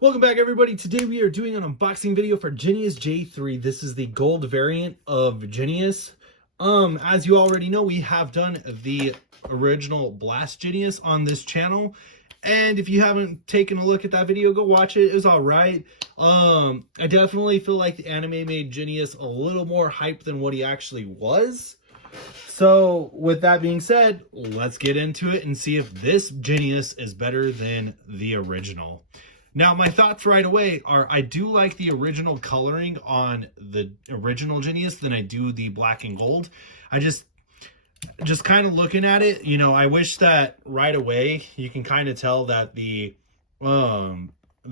Welcome back, everybody. Today we are doing an unboxing video for Jinnius J3. This is the gold variant of Jinnius. As you already know, we have done the original Blast Jinnius on this channel. And if you haven't taken a look at that video, go watch it. It was all right. I definitely feel like the anime made Jinnius a little more hype than what he actually was. So with that being said, let's get into it and see if this Jinnius is better than the original. Now, my thoughts right away are I do like the original coloring on the original Jinnius than I do the black and gold. I just kind of looking at it, you know, I wish that right away you can kind of tell that the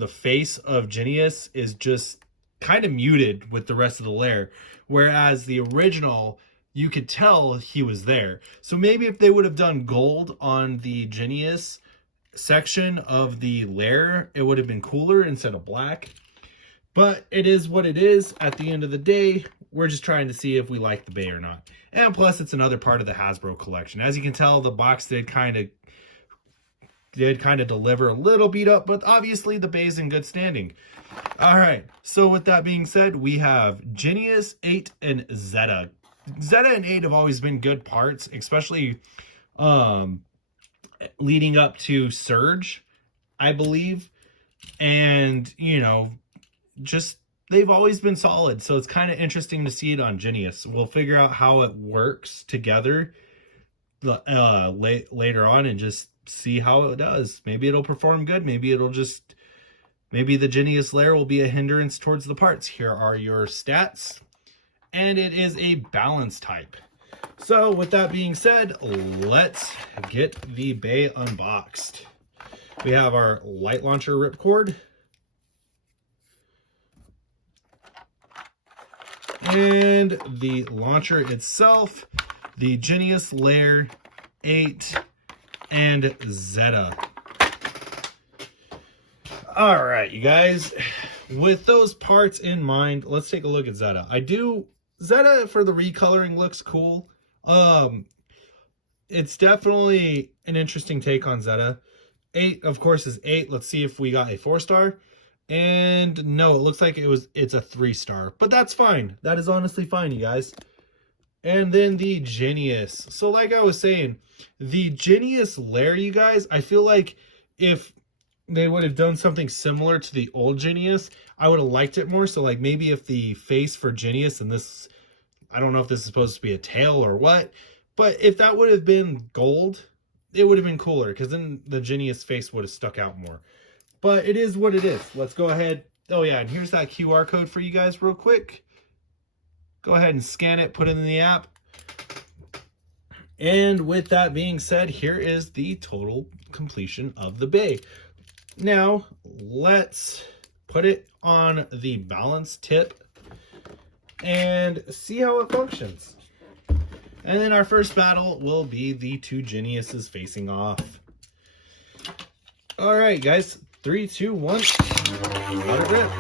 face of Jinnius is just kind of muted with the rest of the layer, whereas the original, you could tell he was there. So maybe if they would have done gold on the Jinnius section of the layer, it would have been cooler instead of black. But it is what it is. At the end of the day, we're just trying to see if we like the Bay or not. And plus, it's another part of the Hasbro collection. As you can tell, the box did kind of deliver a little beat up, but obviously the Bay's in good standing. All right, so with that being said, we have Jinnius, 8, and Zeta. Zeta and 8 have always been good parts, especially leading up to Surge, I believe. And, you know, just they've always been solid. So it's kind of interesting to see it on Jinnius. We'll figure out how it works together later on and just see how it does. Maybe it'll perform good. Maybe the Jinnius layer will be a hindrance towards the parts. Here are your stats. And it is a balance type. So with that being said, let's get the Bay unboxed. We have our light launcher ripcord. And the launcher itself, the Jinnius Layer 8 and Zeta. All right, you guys, with those parts in mind, let's take a look at Zeta. Zeta for the recoloring looks cool. It's definitely an interesting take on Zeta. 8, of course, is 8. Let's see if we got a 4-star. And no, it looks like it's a 3-star, but that's fine. That is honestly fine, you guys. And then the Jinnius. So like I was saying, the Jinnius layer, you guys, I feel like if they would have done something similar to the old Jinnius, I would have liked it more. So like maybe if the face for Jinnius, and this, I don't know if this is supposed to be a tail or what, but if that would have been gold, it would have been cooler, because then the Jinnius face would have stuck out more. But it is what it is. Let's go ahead. Oh yeah, and here's that QR code for you guys real quick. Go ahead and scan it, put it in the app. And with that being said, here is the total completion of the Bay. Now, let's put it on the balance tip and see how it functions. And then our first battle will be the two Jinniuses facing off. All right, guys, 3, 2, 1, let it rip.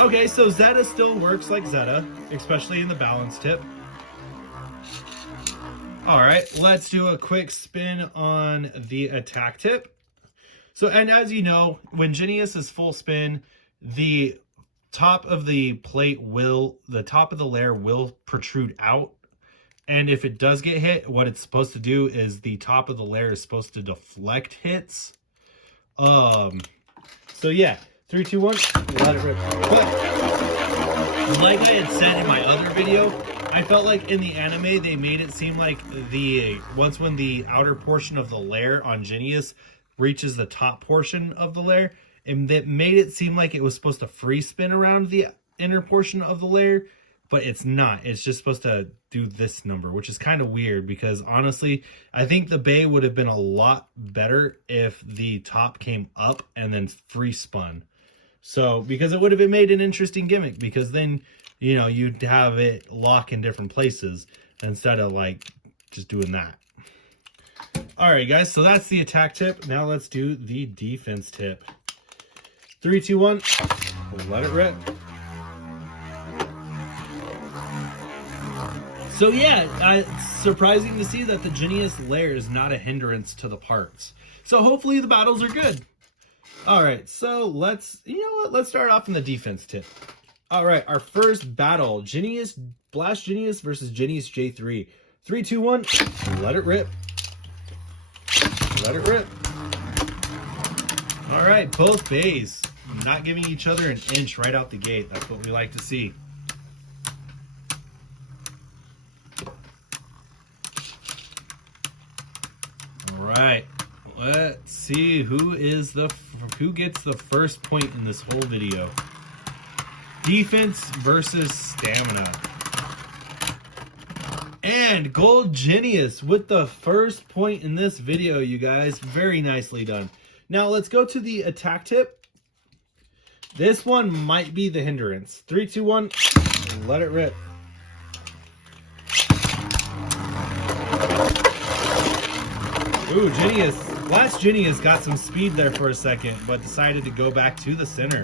Okay, so Zeta still works like Zeta, especially in the balance tip. All right, let's do a quick spin on the attack tip. So, and as you know, when Jinnius is full spin, the top of the top of the layer will protrude out. And if it does get hit, what it's supposed to do is the top of the layer is supposed to deflect hits. So yeah, 3, 2, 1, let it rip. But like I had said in my other video, I felt like in the anime, they made it seem like when the outer portion of the layer on Jinnius reaches the top portion of the layer, and that made it seem like it was supposed to free spin around the inner portion of the layer, but it's not. It's just supposed to do this number, which is kind of weird, because honestly, I think the Bay would have been a lot better if the top came up and then free spun. So, because it would have made an interesting gimmick, because then, you know, you'd have it lock in different places instead of like just doing that. All right, guys, so that's the attack tip. Now let's do the defense tip. 3, 2, 1, let it rip. So yeah, it's surprising to see that the Jinnius layer is not a hindrance to the parts. So hopefully the battles are good. All right, so let's start off in the defense tip. All right, our first battle, Blast Jinnius versus Jinnius J3. 3, 2, 1, let it rip. Let it rip. All right, both bays not giving each other an inch right out the gate. That's what we like to see. All right, let's see who gets the first point in this whole video. Defense versus stamina. And Gold Jinnius with the first point in this video, you guys. Very nicely done. Now let's go to the attack tip. This one might be the hindrance. 3, 2, 1, let it rip. Ooh, Jinnius. Last Jinnius got some speed there for a second, but decided to go back to the center.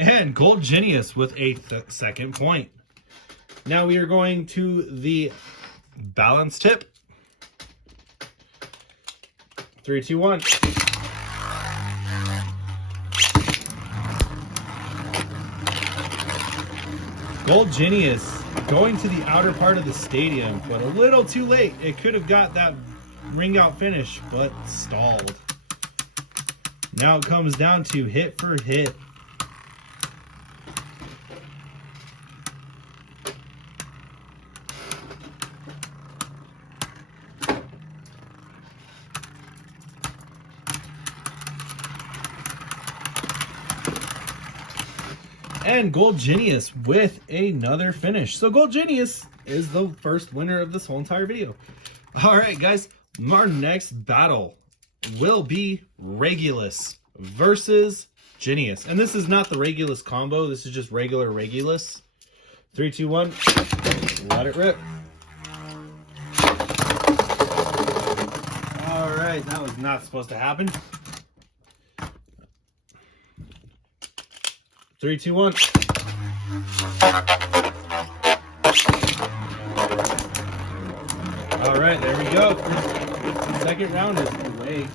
And Gold Jinnius with a second point. Now we are going to the balance tip. 3, 2, 1. Gold Jinnius going to the outer part of the stadium, but a little too late. It could have got that ring out finish, but stalled. Now it comes down to hit for hit. And Gold Jinnius with another finish. So Gold Jinnius is the first winner of this whole entire video. All right, guys. Our next battle will be Regulus versus Jinnius. And this is not the Regulus combo. This is just regular Regulus. 3, 2, 1. Let it rip. All right. That was not supposed to happen. 3, 2, 1. All right, there we go. Second round is away.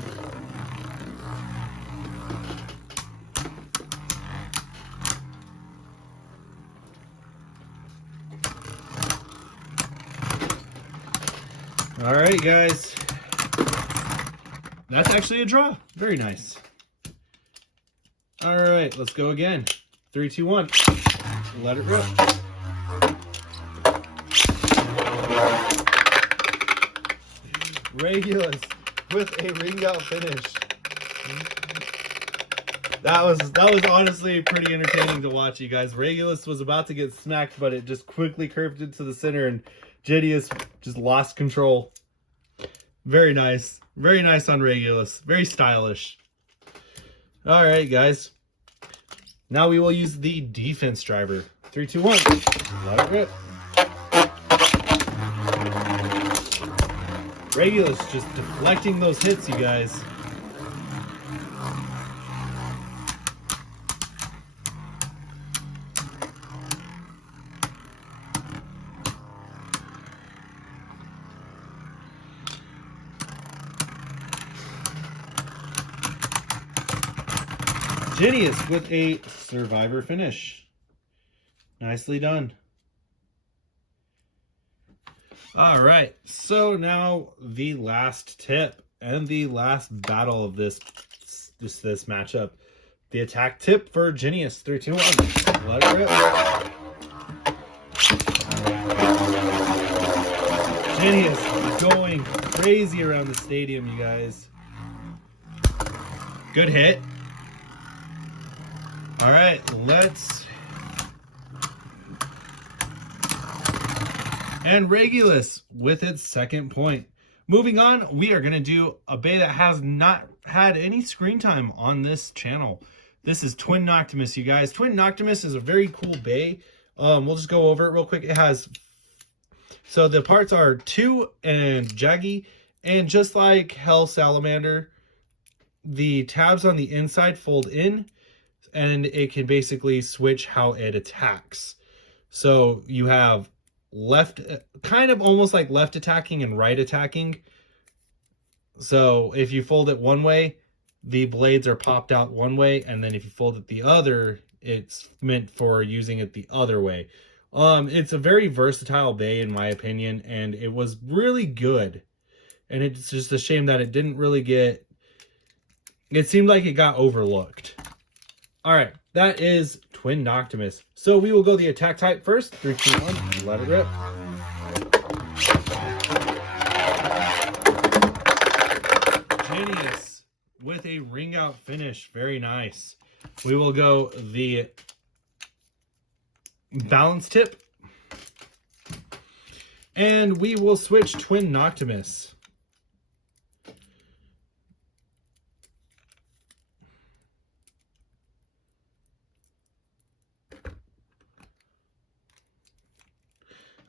All right, guys. That's actually a draw. Very nice. All right, let's go again. 3, 2, 1. Let it rip. Regulus with a ring out finish. That was honestly pretty entertaining to watch, you guys. Regulus was about to get smacked, but it just quickly curved into the center, and Jinnius just lost control. Very nice. Very nice on Regulus. Very stylish. All right, guys. Now we will use the defense driver. 3, 2, 1. Let it rip. Regulus just deflecting those hits, you guys. Jinnius with a survivor finish. Nicely done. All right, so now the last tip and the last battle of this matchup. The attack tip for Jinnius. 3, 2, 1. Let it rip. Jinnius going crazy around the stadium, you guys. Good hit. All right, let's... And Regulus with its second point. Moving on, we are going to do a bay that has not had any screen time on this channel. This is Twin Noctimus, you guys. Twin Noctimus is a very cool bay. We'll just go over it real quick. It has... So the parts are 2 and Jaggy. And just like Hell Salamander, the tabs on the inside fold in, and it can basically switch how it attacks. So you have left, kind of almost like left attacking and right attacking. So if you fold it one way, the blades are popped out one way, and then if you fold it the other, it's meant for using it the other way. It's a very versatile bay in my opinion, and it was really good. And it's just a shame that it didn't really get, it seemed like it got overlooked. All right, that is Twin Noctimus. So we will go the attack type first. 3, 2, 1, let it rip. Jinnius with a ring out finish. Very nice. We will go the balance tip. And we will switch Twin Noctimus.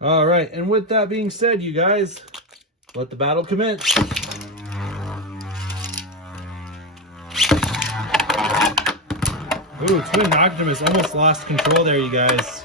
All right, and with that being said, you guys, let the battle commence. Ooh, Twin Noctimus almost lost control there, you guys.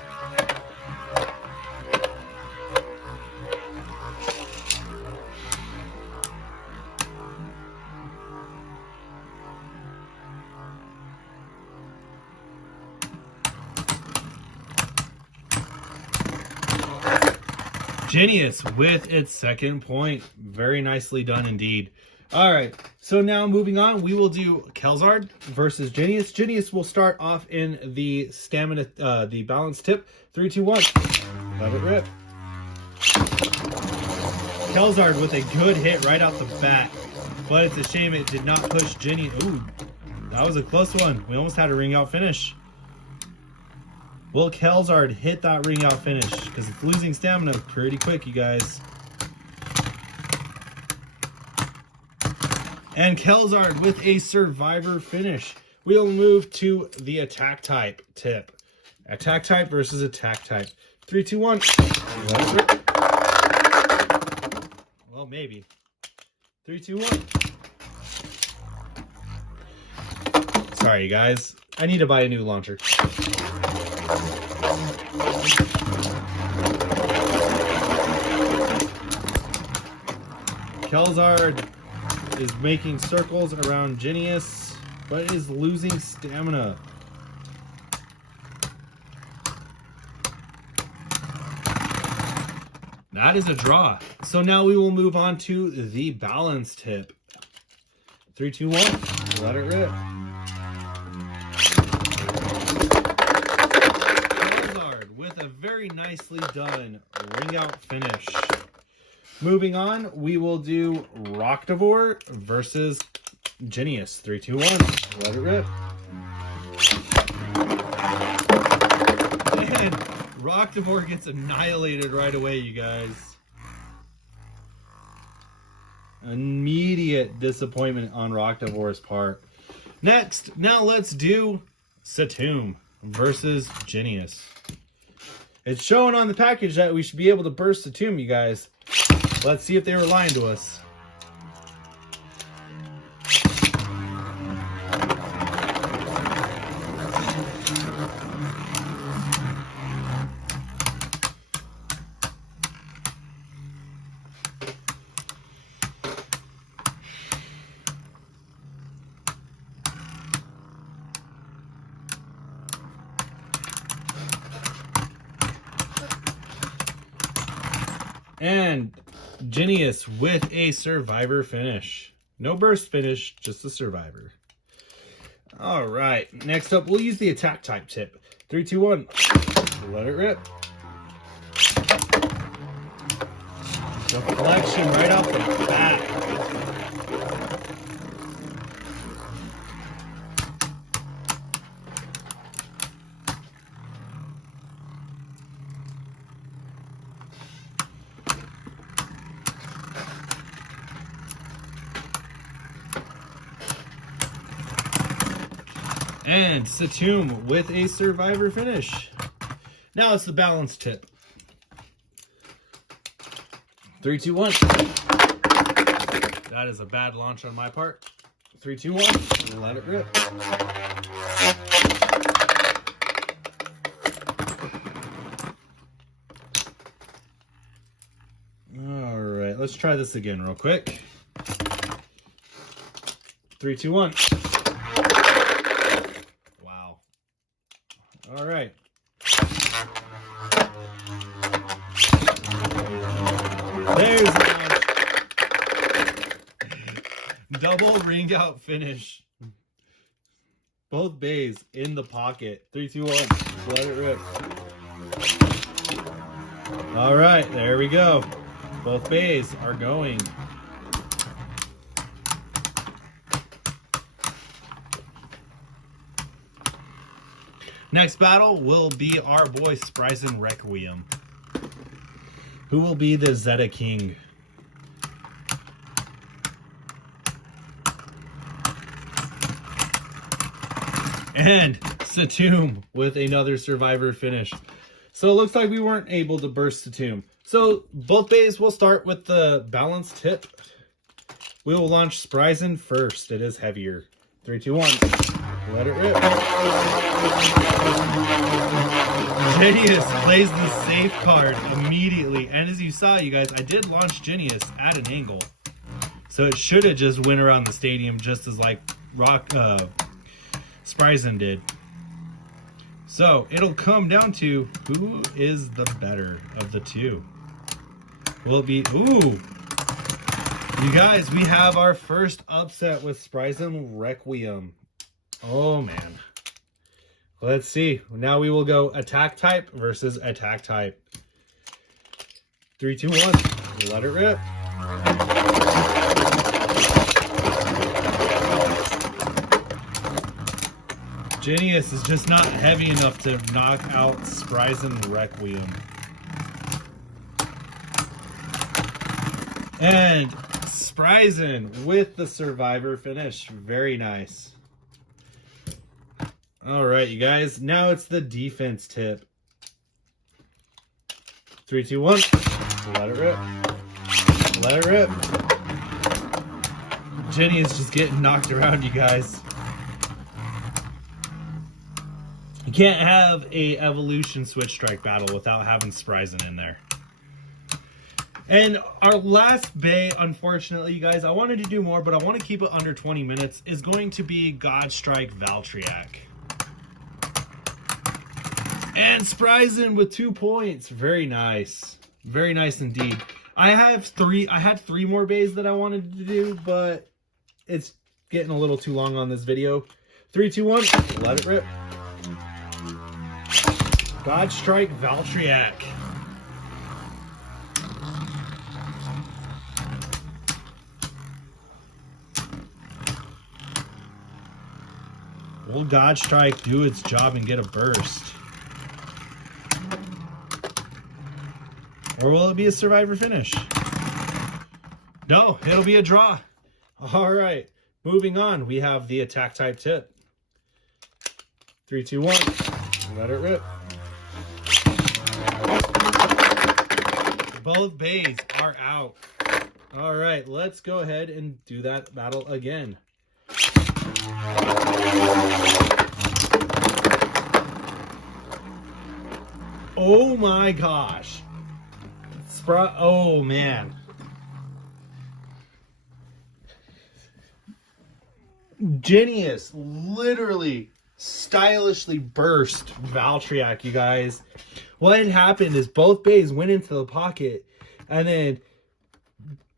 Jinnius with its second point. Very nicely done indeed. All right, so now moving on, we will do Kelzard versus Jinnius. Jinnius will start off in the stamina, the balance tip. 3, 2, 1. Let it rip. Kelzard with a good hit right off the bat, but it's a shame it did not push Jinnius. Ooh, that was a close one. We almost had a ring out finish. Will Kelzard hit that ring out finish? Because it's losing stamina pretty quick, you guys. And Kelzard with a survivor finish. We'll move to the attack type tip. Attack type versus attack type. 3, 2, 1. Well, maybe. 3, 2, 1. Sorry, you guys. I need to buy a new launcher. Kelzard is making circles around Jinnius, but is losing stamina. That is a draw. So now we will move on to the balance tip. 3, 2, 1. Let it rip. Kelzard with a very nicely done ring out finish. Moving on, we will do Rocktavor versus Jinnius. 3, 2, 1. Let it rip. And Rocktavor gets annihilated right away, you guys. Immediate disappointment on Rocktavor's part. Next, now let's do Satum versus Jinnius. It's showing on the package that we should be able to burst Satum, you guys. Let's see if they were lying to us. And Jinnius with a survivor finish. No burst finish, just a survivor. All right, next up, we'll use the attack type tip. 3, 2, 1. Let it rip. Deflection right off the bat. And Satum with a survivor finish. Now it's the balance tip. 3, 2, 1. That is a bad launch on my part. 3, 2, 1. Let it rip. All right, let's try this again real quick. 3, 2, 1. Wow. All right. There's a double ring out finish. Both bays in the pocket. 3, 2, 1. Let it rip. All right, there we go. Both bays are going. Next battle will be our boy Spryzen Requiem. Who will be the Zeta King? And Satum with another survivor finish. So it looks like we weren't able to burst Satum. So both bays will start with the balanced tip. We will launch Spryzen first. It is heavier. 3, 2, 1. Let it rip. Jinnius plays the safe card immediately. And as you saw, you guys, I did launch Jinnius at an angle. So it should have just went around the stadium just as like Spryzen did. So it'll come down to who is the better of the two. Will it be... Ooh! You guys, we have our first upset with Spryzen Requiem. Oh, man. Let's see. Now we will go attack type versus attack type. 3, 2, 1. Let it rip. Jinnius is just not heavy enough to knock out Spryzen Requiem. And Spryzen with the survivor finish. Very nice. All right, you guys. Now it's the defense tip. 3, 2, 1. Let it rip. Let it rip. Jinnius is just getting knocked around, you guys. You can't have a evolution switch strike battle without having Spryzen in there. And our last bay, unfortunately, you guys, I wanted to do more, but I want to keep it under 20 minutes, is going to be Godstrike Valtryek. And Spryzen with 2 points. Very nice. Very nice indeed. I had 3 more bays that I wanted to do, but it's getting a little too long on this video. 3, 2, 1. Let it rip. Godstrike Valtryek. Will Godstrike do its job and get a burst? Or will it be a survivor finish? No, it'll be a draw. All right, moving on. We have the attack type tip. 3, 2, 1. Let it rip. Both bays are out. All right, let's go ahead and do that battle again. Oh my gosh. Oh man. Jinnius literally stylishly burst Valtryek, you guys. What had happened is both bays went into the pocket, and then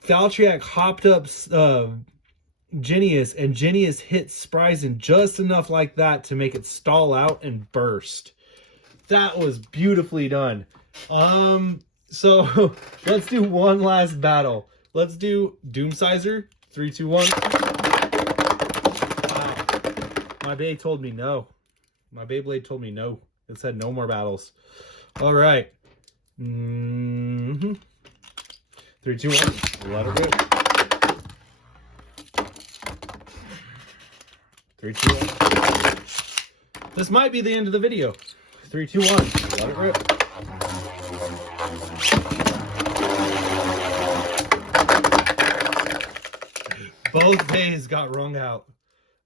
Valtryek hopped up Jinnius, and Jinnius hit Spryzen just enough like that to make it stall out and burst. That was beautifully done. So let's do one last battle. Let's do Doomsizer. 3, 2, 1. Wow. My bay told me no. My Beyblade told me no. It said no more battles. All right. 3, 2, 1. Let it rip. 3, 2, 1. This might be the end of the video. 3, 2, 1. Let it rip. Both bays got wrung out.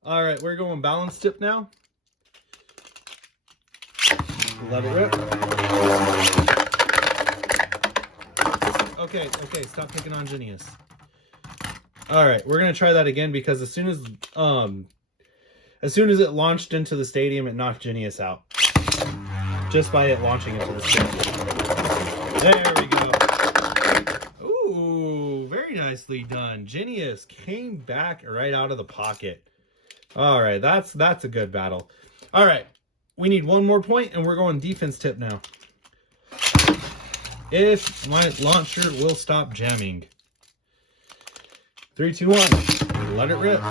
All right, we're going balance tip now. Let it rip. Okay, stop picking on Jinnius. All right, we're gonna try that again because as soon as it launched into the stadium, it knocked Jinnius out. Just by it launching into the stadium. There we go. Ooh, very nicely done. Jinnius came back right out of the pocket. All right, that's a good battle. All right, we need one more point, and we're going defense tip now. If my launcher will stop jamming. 3, 2, 1. Let it rip.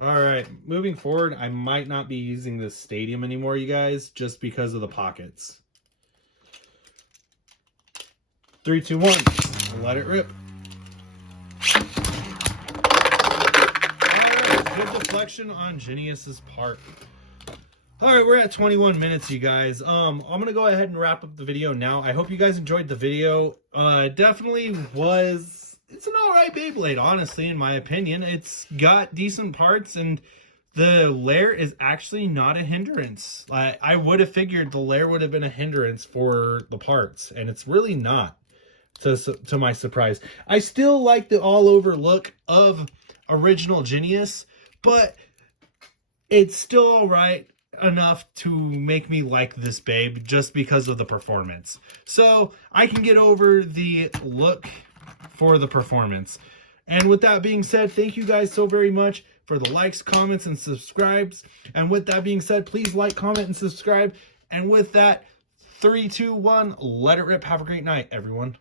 All right, moving forward, I might not be using this stadium anymore, you guys, just because of the pockets. 3, 2, 1. Let it rip. All right, good deflection on Jinnius's part. All right, we're at 21 minutes, you guys. I'm gonna go ahead and wrap up the video now. I hope you guys enjoyed the video. Definitely was. It's an alright Beyblade, honestly, in my opinion. It's got decent parts, and the lair is actually not a hindrance. I would have figured the lair would have been a hindrance for the parts, and it's really not, to my surprise. I still like the all-over look of original Jinnius, but it's still alright enough to make me like this babe just because of the performance. So I can get over the look for the performance. And with that being said, thank you guys so very much for the likes, comments, and subscribes. And with that being said, please like, comment, and subscribe. And with that, 3, 2, 1, let it rip. Have a great night, everyone.